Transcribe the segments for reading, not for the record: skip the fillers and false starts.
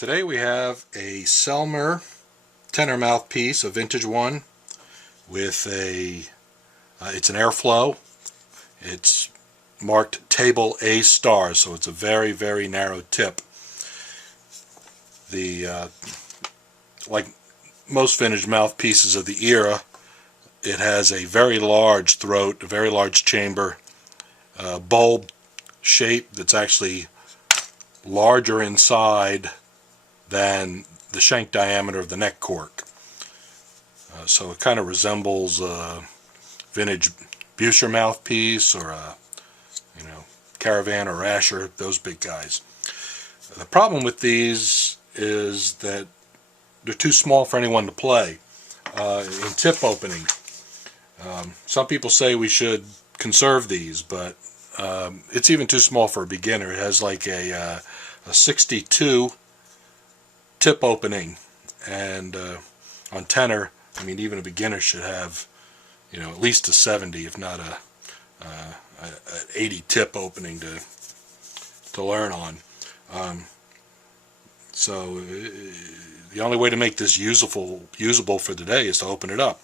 Today we have a Selmer tenor mouthpiece, a vintage one, with it's an airflow. It's marked table A star, so it's a very, very narrow tip. Like most vintage mouthpieces of the era, it has a very large throat, a very large chamber, bulb shape that's actually larger inside than the shank diameter of the neck cork. So it kind of resembles a vintage Buescher mouthpiece or a Caravan or Asher, those big guys. The problem with these is that they're too small for anyone to play in tip opening. Some people say we should conserve these, but it's even too small for a beginner. It has like a 62 tip opening, and on tenor, I mean, even a beginner should have, at least a 70, if not a 80 tip opening to learn on. So the only way to make this usable for today is to open it up.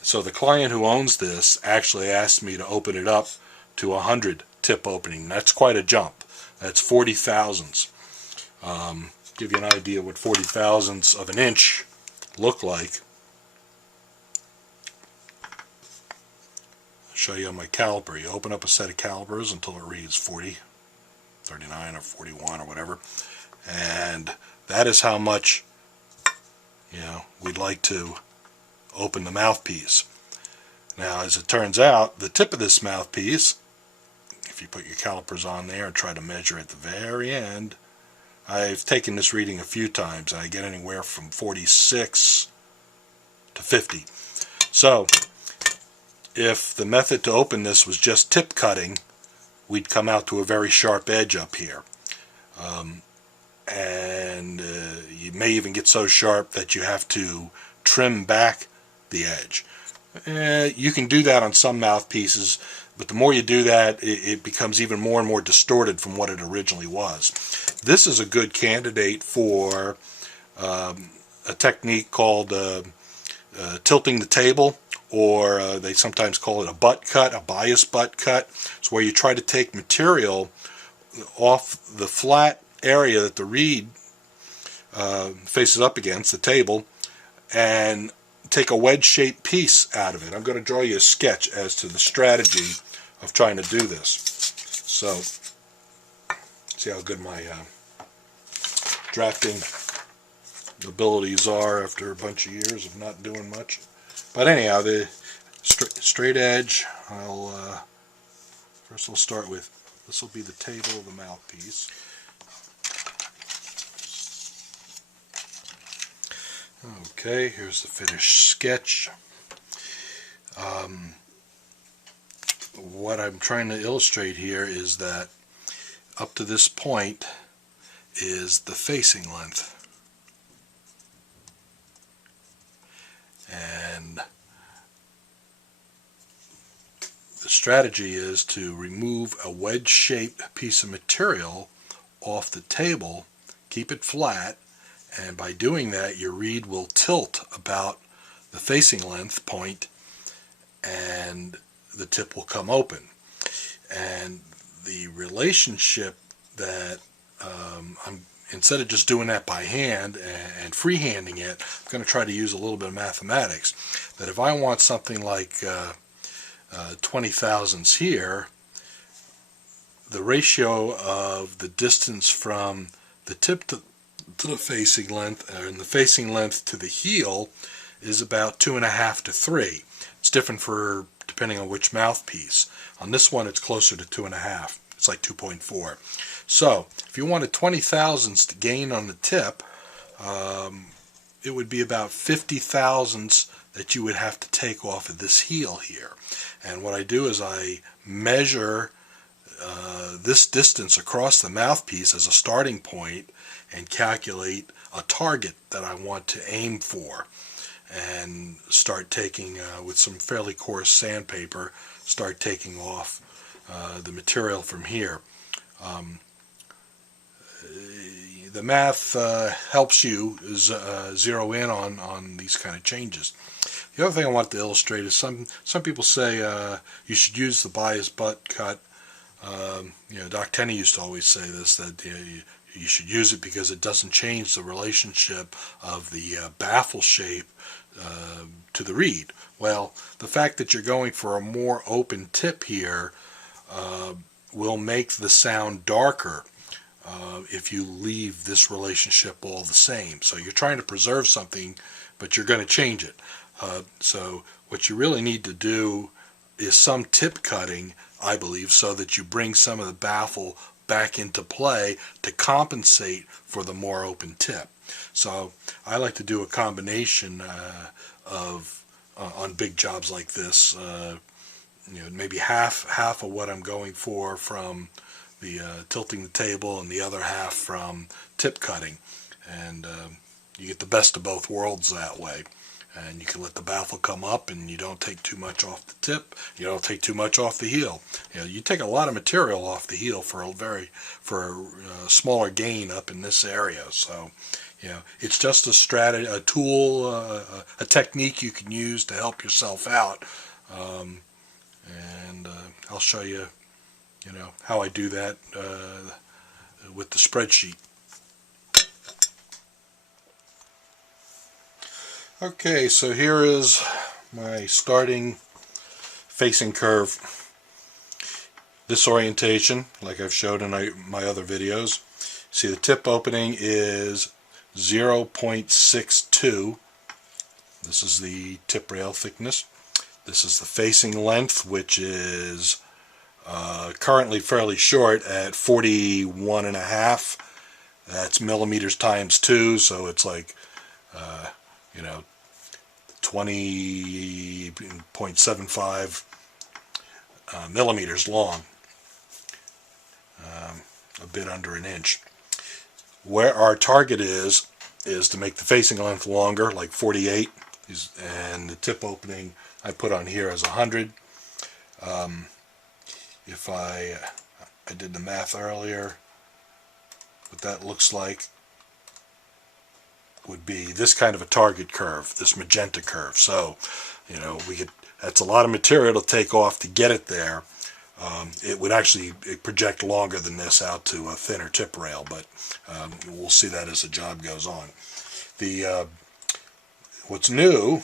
So the client who owns this actually asked me to open it up to 100 tip opening. That's quite a jump. That's 40 thousandths. Give you an idea what 40 thousandths of an inch look like. I'll show you on my caliper. You open up a set of calipers until it reads 40, 39, or 41 or whatever, and that is how much we'd like to open the mouthpiece. Now, as it turns out, the tip of this mouthpiece, if you put your calipers on there and try to measure at the very end, I've taken this reading a few times, and I get anywhere from 46 to 50. So if the method to open this was just tip cutting, we'd come out to a very sharp edge up here. And you may even get so sharp that you have to trim back the edge. You can do that on some mouthpieces, but the more you do that, it becomes even more and more distorted from what it originally was. This is a good candidate for a technique called tilting the table, or they sometimes call it a butt cut, a bias butt cut. It's where you try to take material off the flat area that the reed faces up against, the table, and take a wedge-shaped piece out of it. I'm going to draw you a sketch as to the strategy of trying to do this. So, see how good my drafting abilities are after a bunch of years of not doing much. But anyhow, the straight edge, first we'll start with, this will be the table of the mouthpiece. Okay, here's the finished sketch. What I'm trying to illustrate here is that up to this point is the facing length. And the strategy is to remove a wedge-shaped piece of material off the table, keep it flat, and by doing that your reed will tilt about the facing length point and the tip will come open. And the relationship that instead of just doing that by hand and freehanding it, I'm going to try to use a little bit of mathematics. That if I want something like 20 thousandths here, the ratio of the distance from the tip to the facing length, and the facing length to the heel, is about 2.5 to 3. It's different for depending on which mouthpiece. On this one, it's closer to 2.5. It's like 2.4. So if you wanted 20 thousandths to gain on the tip, it would be about 50 thousandths that you would have to take off of this heel here. And what I do is I measure this distance across the mouthpiece as a starting point and calculate a target that I want to aim for, and start taking, with some fairly coarse sandpaper, start taking off the material from here. the math helps you zero in on these kind of changes. The other thing I want to illustrate is some people say you should use the bias butt cut. Doc Tenney used to always say this, that you should use it because it doesn't change the relationship of the baffle shape to the reed. Well, the fact that you're going for a more open tip here will make the sound darker if you leave this relationship all the same. So you're trying to preserve something, but you're going to change it. So what you really need to do is some tip cutting, I believe, so that you bring some of the baffle back into play to compensate for the more open tip. So I like to do a combination of on big jobs like this, maybe half of what I'm going for from the tilting the table and the other half from tip cutting, and you get the best of both worlds that way. And you can let the baffle come up, and you don't take too much off the tip. You don't take too much off the heel. You take a lot of material off the heel for a smaller gain up in this area. So, it's just a strategy, a tool, a technique you can use to help yourself out. And I'll show you, how I do that with the spreadsheet. Okay, so here is my starting facing curve. This orientation, like I've showed in my other videos, see the tip opening is 0.62. This is the tip rail thickness. This is the facing length, which is currently fairly short at 41.5. That's millimeters times 2, so it's like 20.75 millimeters long, a bit under an inch. Where our target is to make the facing length longer, like 48, and the tip opening I put on here as 100. If I did the math earlier, what that looks like would be this kind of a target curve, this magenta curve. So, that's a lot of material to take off to get it there. It would actually project longer than this out to a thinner tip rail, but we'll see that as the job goes on. What's new,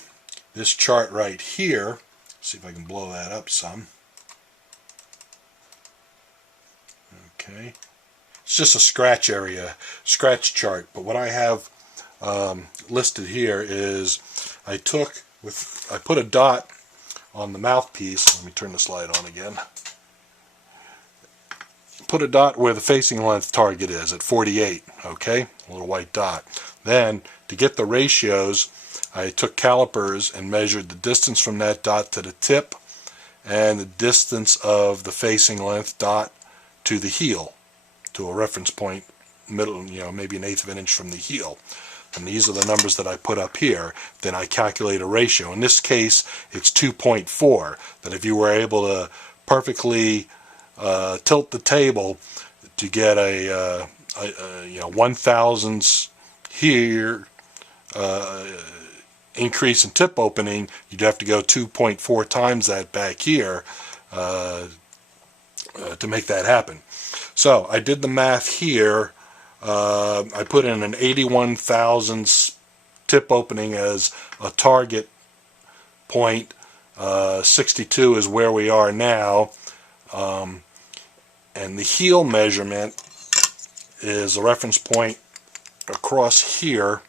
this chart right here, see if I can blow that up some. Okay, it's just a scratch chart, but what I have listed here is I put a dot on the mouthpiece. Let me turn the slide on again. Put a dot where the facing length target is at 48. Okay, a little white dot. Then to get the ratios, I took calipers and measured the distance from that dot to the tip and the distance of the facing length dot to the heel, to a reference point, middle, maybe 1/8 of an inch from the heel. And these are the numbers that I put up here. Then I calculate a ratio. In this case, it's 2.4. That if you were able to perfectly tilt the table to get a 1/1000 here increase in tip opening, you'd have to go 2.4 times that back here to make that happen. So I did the math here. I put in an 81/1000 tip opening as a target point. 62 is where we are now. And the heel measurement is a reference point across here.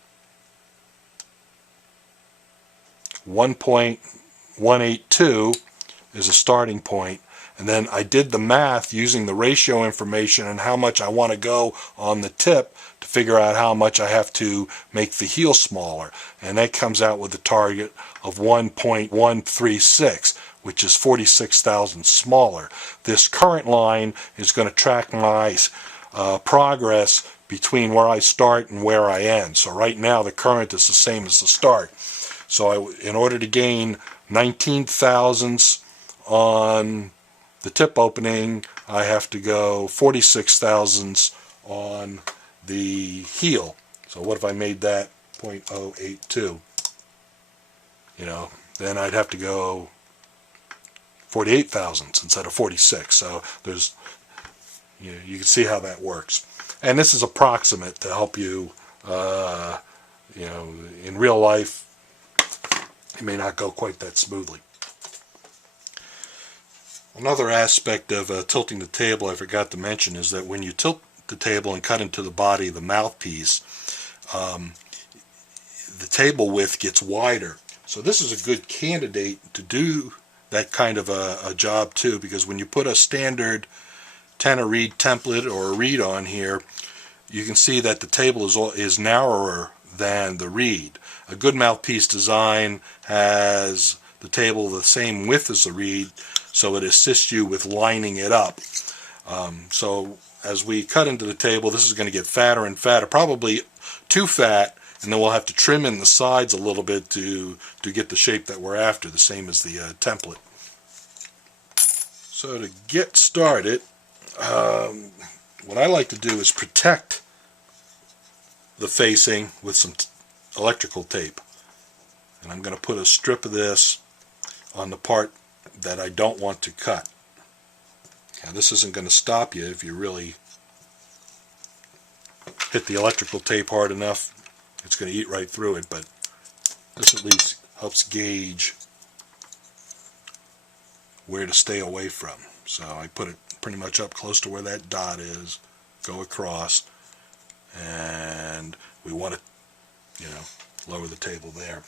1.182 is a starting point. And then I did the math using the ratio information and how much I want to go on the tip to figure out how much I have to make the heel smaller. And that comes out with a target of 1.136, which is 46,000 smaller. This current line is going to track my progress between where I start and where I end. So right now the current is the same as the start. So in order to gain 19 thousandths on the tip opening, I have to go 46 thousandths on the heel. So what if I made that 0.082? You know, then I'd have to go 48 thousandths instead of 46. So there's, you can see how that works. And this is approximate to help you, in real life, it may not go quite that smoothly. Another aspect of tilting the table I forgot to mention is that when you tilt the table and cut into the body of the mouthpiece, the table width gets wider. So this is a good candidate to do that kind of a job too, because when you put a standard tenor reed template or a reed on here, you can see that the table is narrower than the reed. A good mouthpiece design has the table the same width as the reed, so it assists you with lining it up. So as we cut into the table, this is going to get fatter and fatter, probably too fat, and then we'll have to trim in the sides a little bit to get the shape that we're after, the same as the template. So to get started, what I like to do is protect the facing with some electrical tape. And I'm going to put a strip of this on the part that I don't want to cut. Now this isn't going to stop you if you really hit the electrical tape hard enough. It's going to eat right through it, but this at least helps gauge where to stay away from. So I put it pretty much up close to where that dot is, go across, and we want to, lower the table there.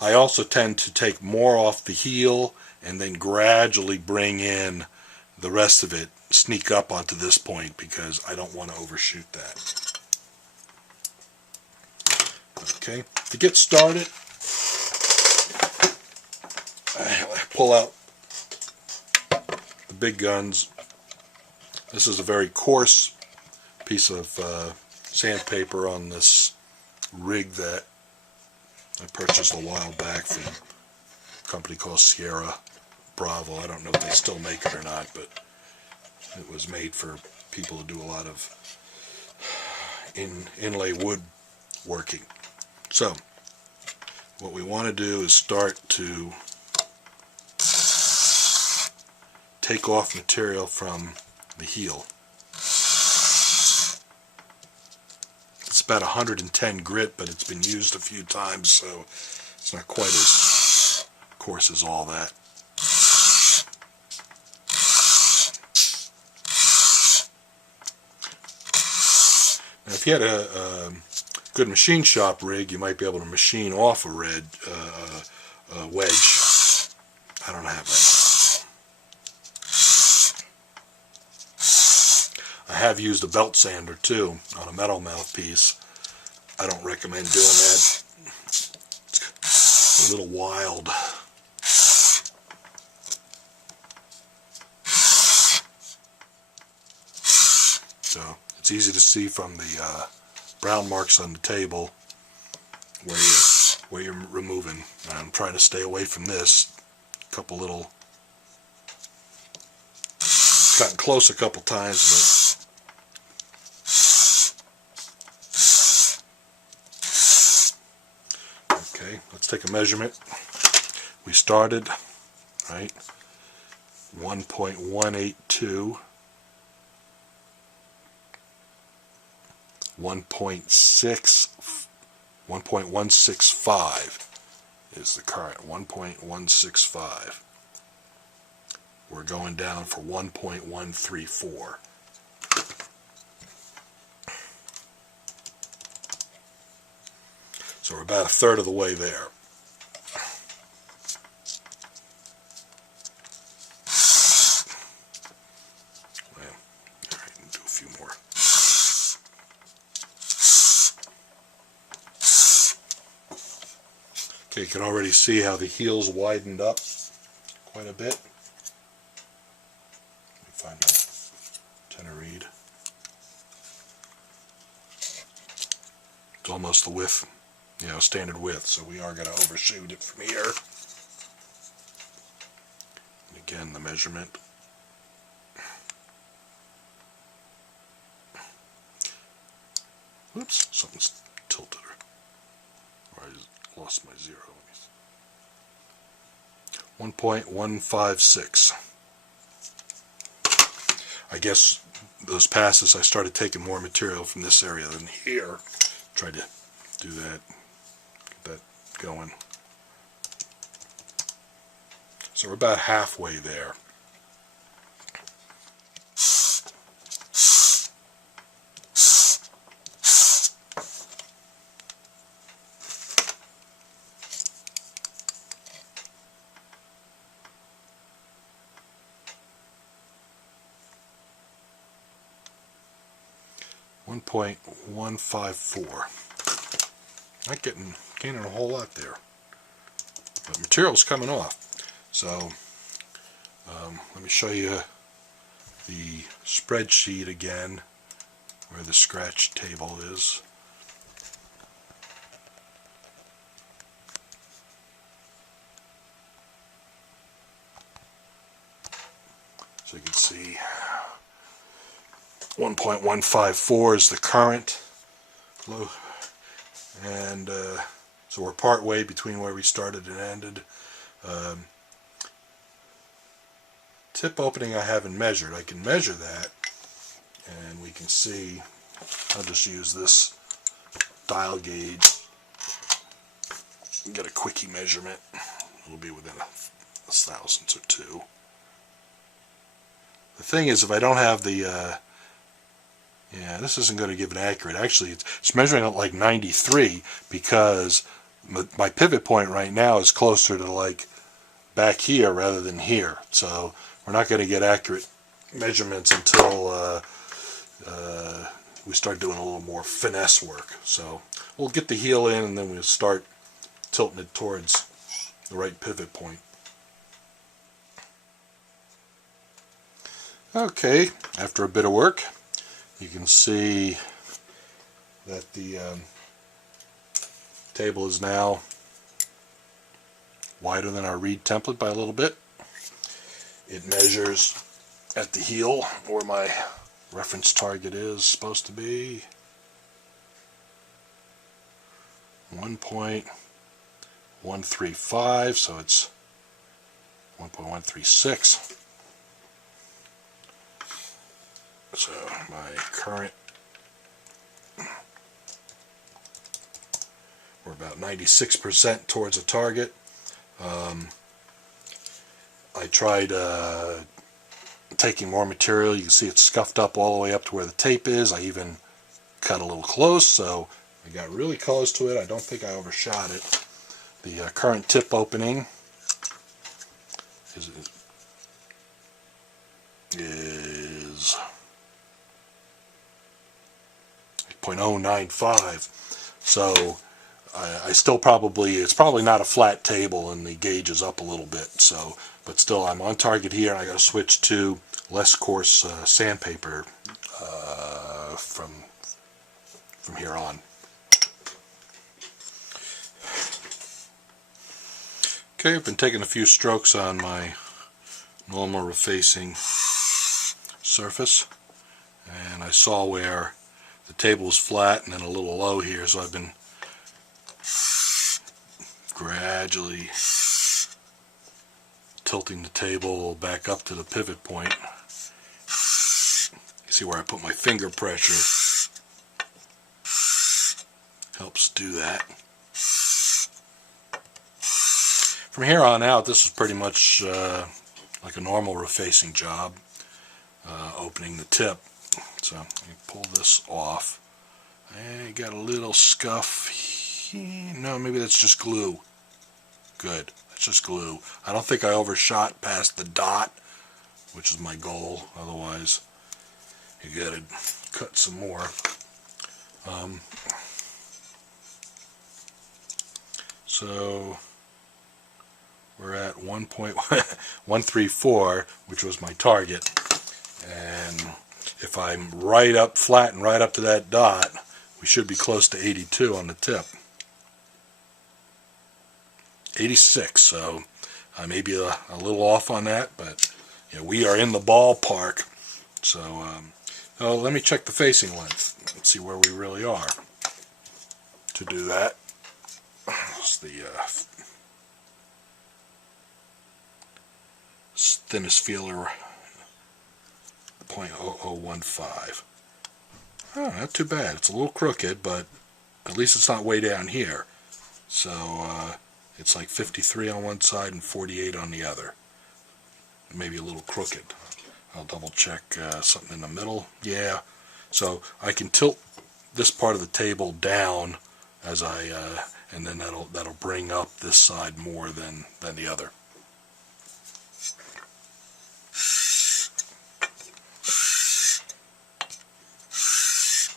I also tend to take more off the heel and then gradually bring in the rest of it, sneak up onto this point, because I don't want to overshoot that. Okay, to get started, I pull out the big guns. This is a very coarse piece of sandpaper on this rig that I purchased a while back from a company called Sierra Bravo. I don't know if they still make it or not, but it was made for people who do a lot of inlay wood working. So what we want to do is start to take off material from the heel. It's about 110 grit, but it's been used a few times, so it's not quite as coarse as all that. Now, if you had a good machine shop rig, you might be able to machine off a wedge. I don't have that. I have used a belt sander too on a metal mouthpiece. I don't recommend doing that. It's a little wild. So it's easy to see from the brown marks on the table where you're removing. I'm trying to stay away from this. A couple little, gotten close a couple times, but okay, let's take a measurement. We started, right, 1.182, 1.165 is the current, 1.165. We're going down for 1.134. So we're about a third of the way there. Well, all right, do a few more. Okay, you can already see how the heel's widened up quite a bit. Let me find my tenor reed. It's almost the width, standard width, so we are going to overshoot it from here. And again, the measurement. Whoops, something's tilted or I lost my 0. 1.156. I guess those passes I started taking more material from this area than here. Try to do that, get that going. So we're about halfway there. .154. Not gaining a whole lot there, but material's coming off. So let me show you the spreadsheet again, where the scratch table is. So you can see 1.154 is the current low, and so we're part way between where we started and ended. Tip opening I haven't measured. I can measure that, and we can see. I'll just use this dial gauge and get a quickie measurement. It'll be within a thousandth or two. The thing is, if I don't have the yeah, this isn't going to give it accurate. Actually, it's measuring at like 93 because my pivot point right now is closer to like back here rather than here. So we're not going to get accurate measurements until we start doing a little more finesse work. So we'll get the heel in and then we'll start tilting it towards the right pivot point. Okay, after a bit of work, you can see that the table is now wider than our reed template by a little bit. It measures at the heel where my reference target is supposed to be 1.135, so it's 1.136. So my current, we're about 96% towards a target. I tried taking more material. You can see it's scuffed up all the way up to where the tape is. I even cut a little close, so I got really close to it. I don't think I overshot it. The current tip opening is 0.095. So I still probably, it's probably not a flat table and the gauge is up a little bit. So, but still I'm on target here, and I got to switch to less coarse sandpaper from here on. Okay, I've been taking a few strokes on my normal refacing surface, and I saw where the table was flat and then a little low here, so I've been gradually tilting the table back up to the pivot point. You see where I put my finger pressure helps do that. From here on out, this is pretty much like a normal refacing job, opening the tip. So let me pull this off. I got a little scuff. No, maybe that's just glue. Good, that's just glue. I don't think I overshot past the dot, which is my goal. Otherwise, you gotta cut some more. So we're at 1.134, which was my target, and if I'm right up flat and right up to that dot, we should be close to 82 on the tip. 86, so I may be a little off on that, but you know, we are in the ballpark. So let me check the facing length and see where we really are. to do that. It's the thinnest feeler, 0.0015. Oh, not too bad. It's a little crooked, but at least it's not way down here. So it's like 53 on one side and 48 on the other. Maybe a little crooked. I'll double check something in the middle. Yeah. So I can tilt this part of the table down as and then that'll bring up this side more than the other.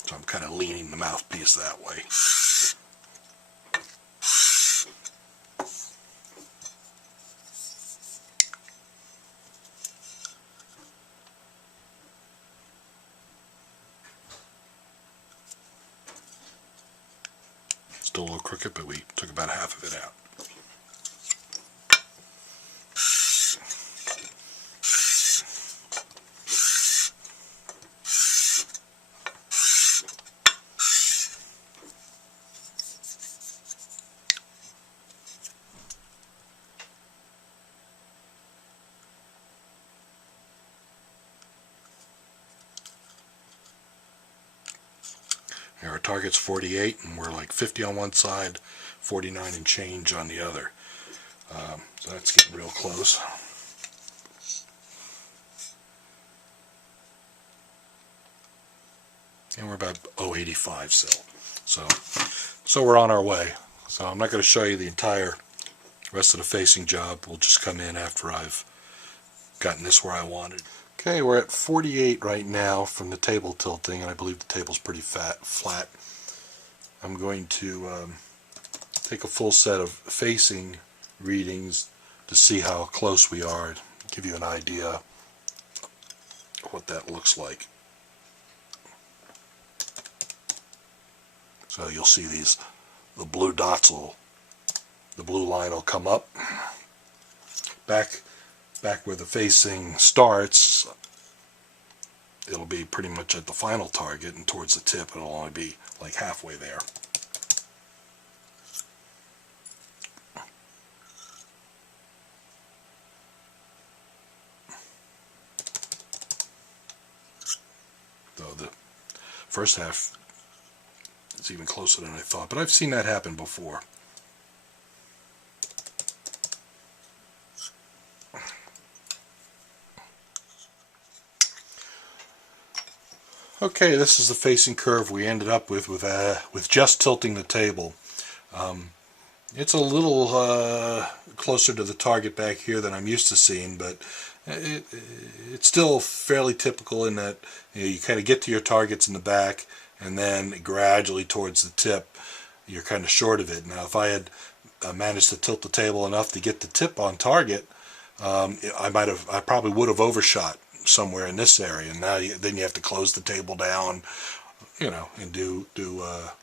So I'm kind of leaning the mouthpiece that way. Still a little crooked, but we took about half of it out. Our target's 48, and we're like 50 on one side, 49 and change on the other. So that's getting real close. And we're about 0.85 still. So we're on our way. So I'm not going to show you the entire rest of the facing job. We'll just come in after I've gotten this where I wanted. Okay, we're at 48 right now from the table tilting, and I believe the table's pretty flat. I'm going to take a full set of facing readings to see how close we are, give you an idea of what that looks like. So you'll see the blue dots the blue line will come up. Back where the facing starts, it'll be pretty much at the final target, and towards the tip it'll only be like halfway there. Though the first half is even closer than I thought, but I've seen that happen before. Okay, this is the facing curve we ended up with just tilting the table. It's a little closer to the target back here than I'm used to seeing, but it's still fairly typical in that you kind of get to your targets in the back, and then gradually towards the tip you're kind of short of it. Now if I had managed to tilt the table enough to get the tip on target, I probably would have overshot somewhere in this area, and now then you have to close the table down, and do a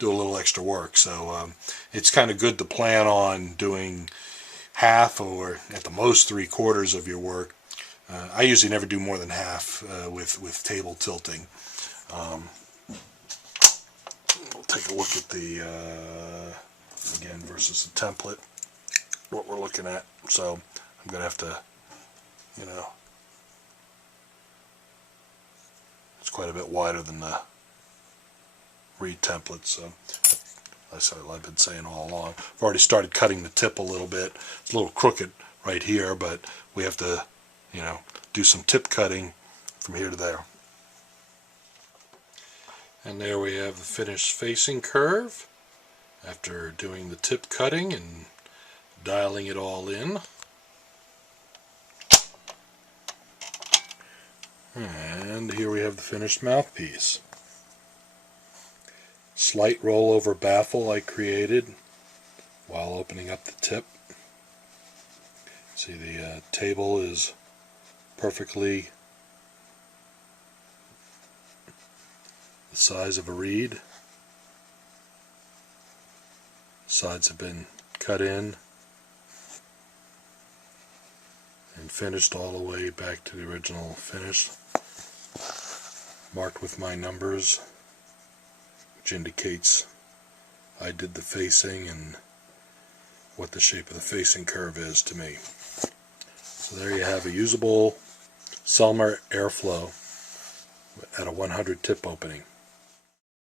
little extra work. So it's kind of good to plan on doing half or at the most 3/4 of your work. I usually never do more than half with table tilting. We'll take a look at the again versus the template, what we're looking at. So I'm gonna have to, it's quite a bit wider than the reed template, so that's what I've been saying all along. I've already started cutting the tip a little bit. It's a little crooked right here, but we have to, do some tip cutting from here to there. And there we have the finished facing curve after doing the tip cutting and dialing it all in. And here we have the finished mouthpiece. Slight rollover baffle I created while opening up the tip. See, the table is perfectly the size of a reed. Sides have been cut in and finished all the way back to the original finish, marked with my numbers, which indicates I did the facing and what the shape of the facing curve is to me. So there you have a usable Selmer airflow at a 100 tip opening.